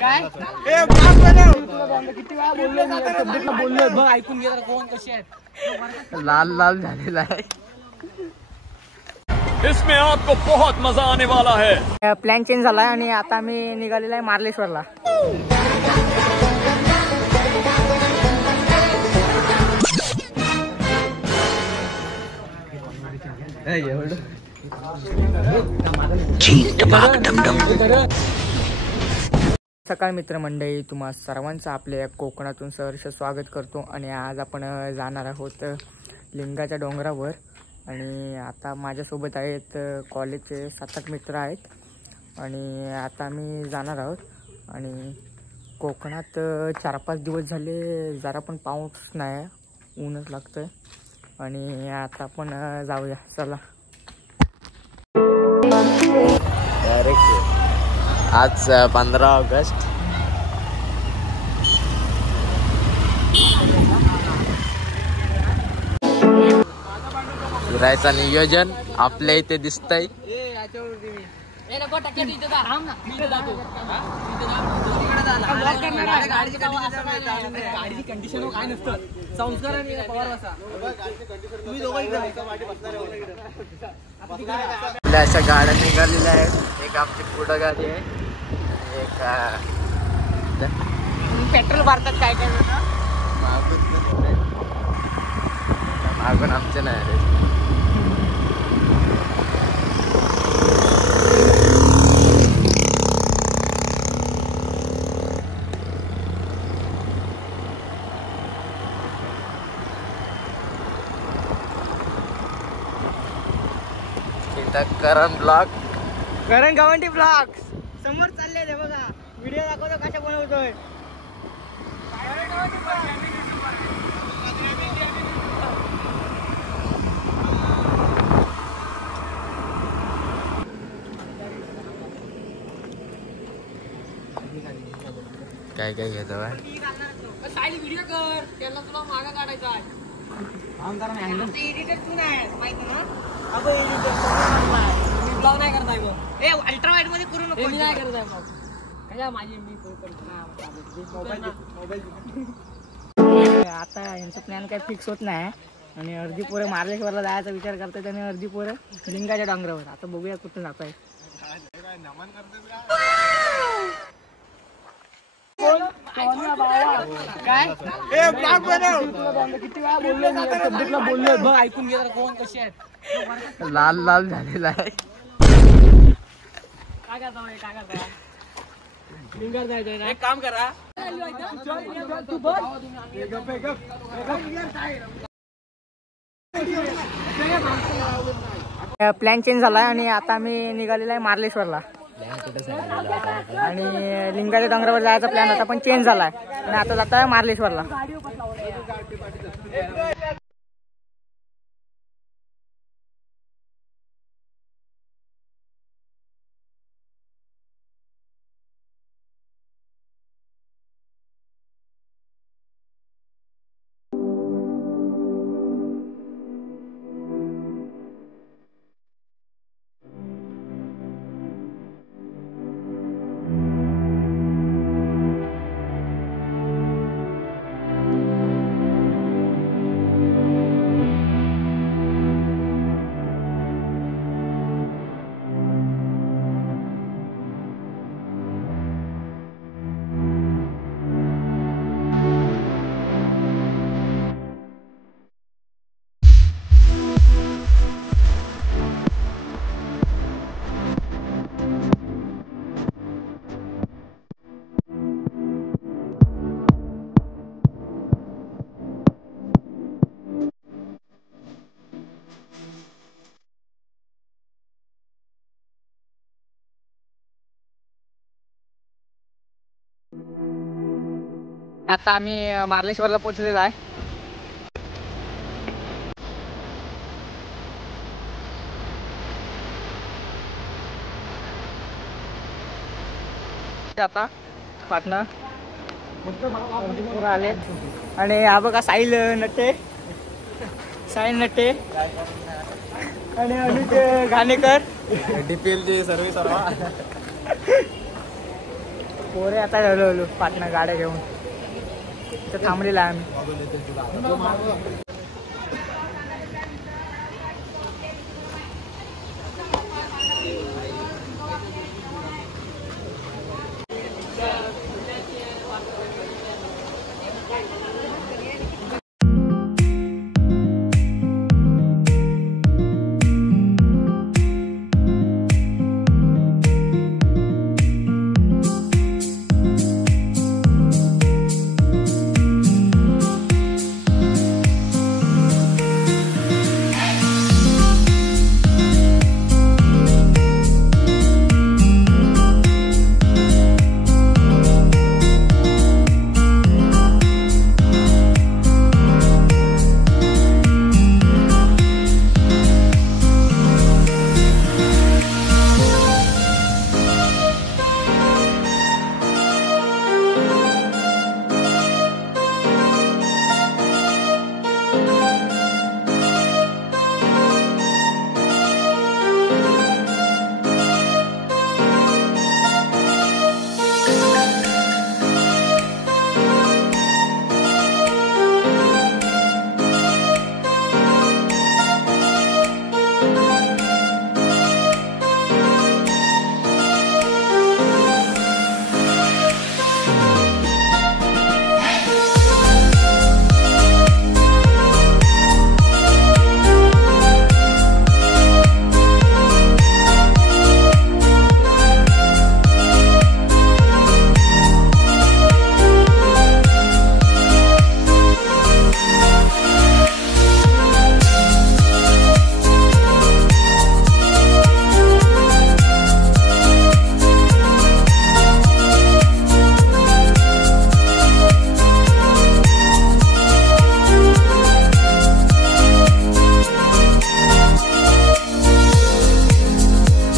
काय किती वेळा बोललो बघ ऐकून घे जरा कोण कशी आहेत लाल लाल झालेला आहे इसमें आपको बहुत मजा आने वाला है। प्लॅन चेंज झालाय आणि आता आम्ही निघालेला आहे मार्लेश्वरला। सकाळ मित्रमंडळी तुम्हा सर्वांचं आपल्या कोकणातून सहर्ष स्वागत करतो आणि आज आपण जाणार आहोत लिंगाच्या डोंगरावर आणि आता माझ्यासोबत आहेत कॉलेजचे 7-8 मित्र आहेत आणि आता आम्ही जाणार आहोत आणि कोकणात 4-5 दिवस झाले जरा पण पाऊस नाही, ऊनच लागतंय आणि आता आपण जाऊया चला। आज 15 ऑगस्ट फिरायचं नियोजन आपल्या इथे दिसतंय। आपल्या अशा गाड्या निघालेल्या आहेत, एक आमची पुढं गाडी आहे, एक पेट्रोल भरतात काय काय मागून आमचे नाही रे। करण ब्लॉग, करण गावंडी ब्लॉग समोर चालले ते बघा, व्हिडिओ दाखवतो कशा बनवतोय। काय काय घेतो व्हिडिओ कर, त्याला तुला मागा काढायचा आहे। एडिटर तू नाही माहिती ना, अगं एडिटर ब्लॉग नाही करताय मग, ए अल्ट्रा वाईड मध्ये करू नको, नाही करताय मग काय माझी मी मोबाईल। आता यांचं प्लॅन काही फिक्स होत नाही आणि अर्धी पोरं मार्लेश्वरला जायचा विचार करतात आणि अर्धी पोरं लिंगाच्या डोंगरावर। आता बघूया कुठं जात आहे। काय किती वेळा बोललो बघ ऐकून घे जरा कोण कशी आहेत लाल लाल झालेला आहे। काय करता लिंगावर जायचंय ना, एक काम करा प्लॅन चेंज झालाय आणि आता आम्ही निघालेला आहे मार्लेश्वरला आणि लिंगाच्या डोंगरावर जायचा प्लॅन होता पण चेंज झालाय आणि आता जात आहे मार्लेश्वरला। आता आम्ही मार्लेश्वरला पोहोचलेलो आहे। आता पाटणा आले आणि हा बघा साहिल नटे, साहिल नटे आणि अनुज घाणेकर DPL ची सर्व्हिस पोरे आता हळूहळू पाटणा गाड्या घेऊन इथं थांबलेला आहे आम्ही.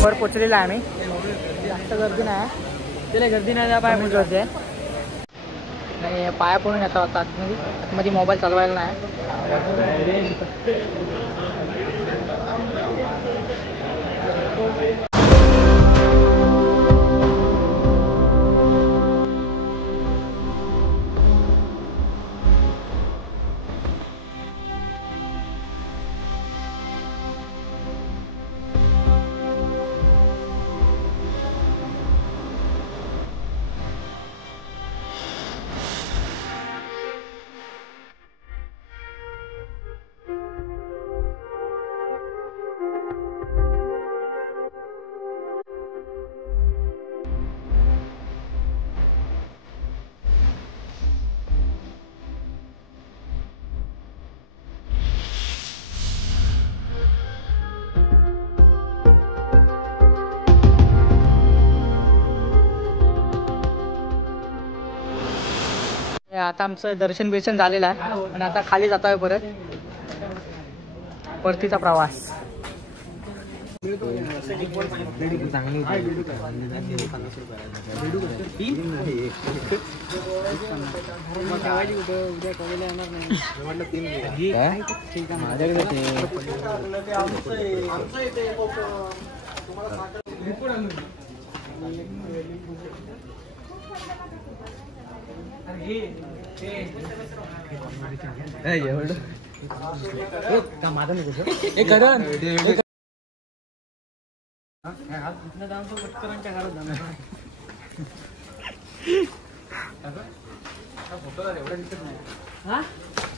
वर पोचलेला आहे आम्ही. जास्त गर्दी नाही, त्याला गर्दी नाही, पाय गर्दी आहे. आणि पाया पडून येता होता आतमध्ये मोबाईल चालवायला नाही. आता आमचं दर्शन बिर्शन झालेलं आहे आणि आता खाली जातो आहे परतीचा प्रवास.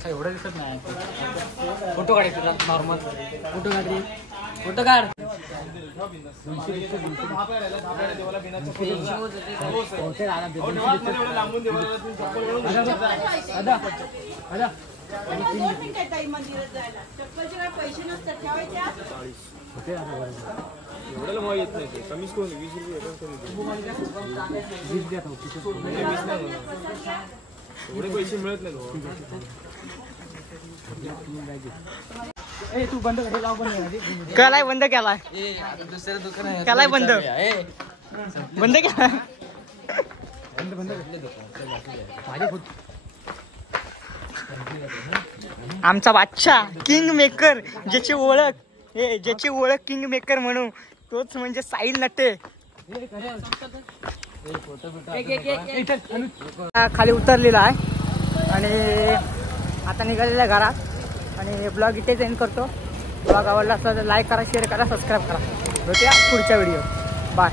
एवढं दिसत नाही. फोटो काढायचा नॉर्मल फोटो काढ रे, फोटो काढ. पैसे मिळत नाही. तू बंद कर, लाव बंद. केलाय बंद केलाय, दुसरं दुकान आहे केलाय बंद, बंद केला. आमचा बादशाह किंग मेकर, ज्याची ओळख किंग मेकर म्हणून, तोच म्हणजे साहिल नटे. खाली उतरलेला आहे आणि आता निघालेला आहे घरात आणि ब्लॉग इथेच एंड करतो. ब्लॉग आवडला असला तर लाईक करा, शेअर करा, सबस्क्राईब करा. भेटूया पुढच्या व्हिडिओ. बाय.